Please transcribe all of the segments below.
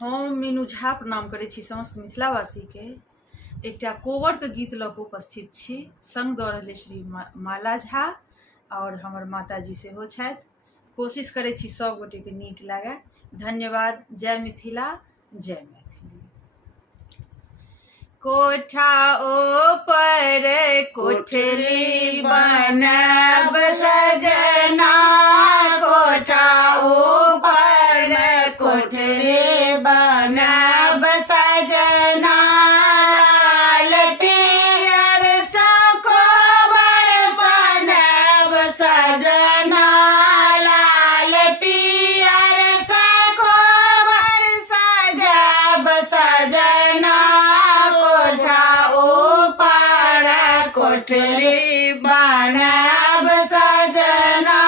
हम मीनू झा प्रणाम करै छी समस्त मिथिलावासी के। एकटा कोवर के गीत लऽ कऽ उपस्थित छी। संग दऽ रहल श्री माला झा और हमर माताजी सेहो छथि। कोशिश करै छी सब गोटे के नीक लागे। धन्यवाद। जय मिथिला, जय मैथिली। कोठा ऊपर कोठली बनब सजना, कोठा ऊपर कोठली बनब सजना, लाल पियर सकोबर बनब सजना, लाल पियर सकोबर सजब सजना, कोठा ऊपर कोठली बनब सजना,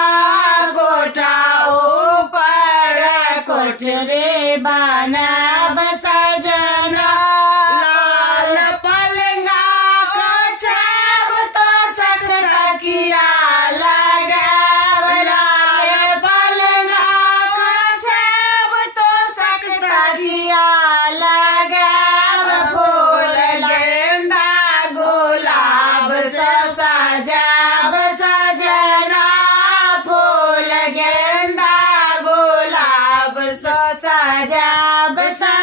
कोठा ऊपर कोठली बनब सजना, लाल पलंगा ओछब तो सकरकिया लगाब, लाल पलंगा ओछब तो सकरकिया लगाब, फूल गेंदा गुलाब से सजाब सजना, फूल गेंदा गुलाब से सजाब सजना।